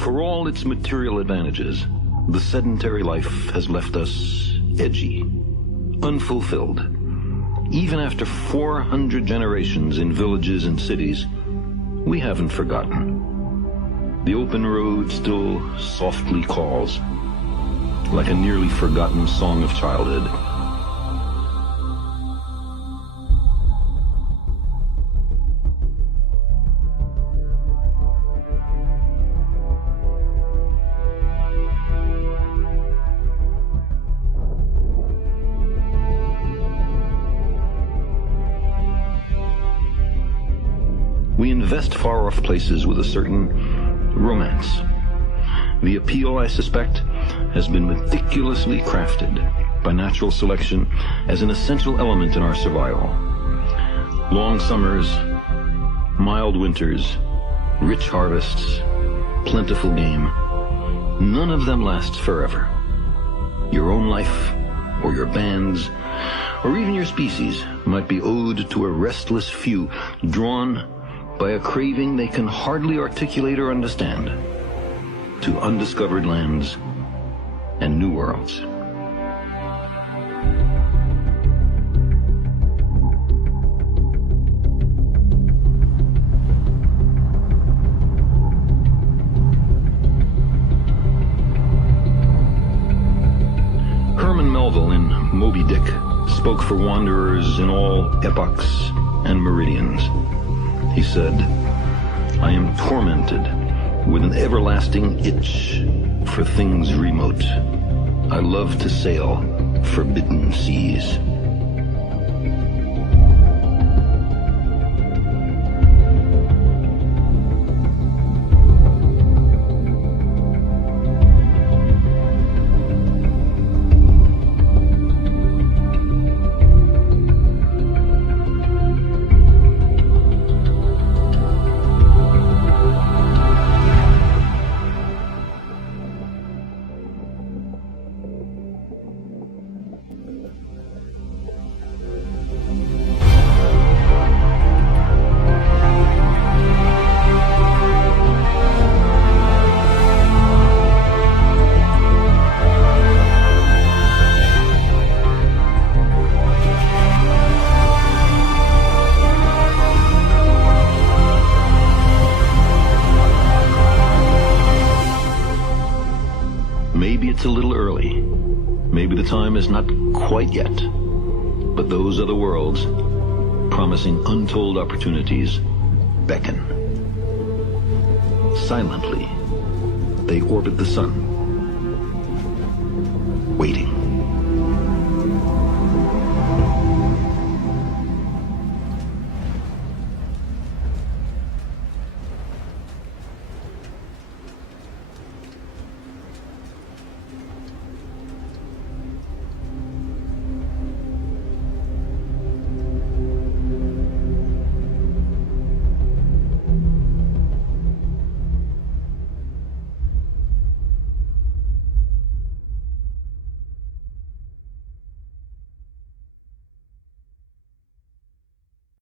For all its material advantages, the sedentary life has left us edgy, unfulfilled. Even after 400 generations in villages and cities, we haven't forgotten. The open road still softly calls, like a nearly forgotten song of childhood. We invest far-off places with a certain romance. The appeal, I suspect, has been meticulously crafted by natural selection as an essential element in our survival. Long summers, mild winters, rich harvests, plentiful game. None of them lasts forever. Your own life, or your band's, or even your species might be owed to a restless few, drawn by a craving they can hardly articulate or understand, to undiscovered lands and new worlds. Herman Melville in Moby Dick spoke for wanderers in all epochs and meridians. He said, "I am tormented with an everlasting itch for things remote. I love to sail forbidden seas." Maybe it's a little early. Maybe the time is not quite yet. But those other worlds, promising untold opportunities, beckon. Silently, they orbit the sun.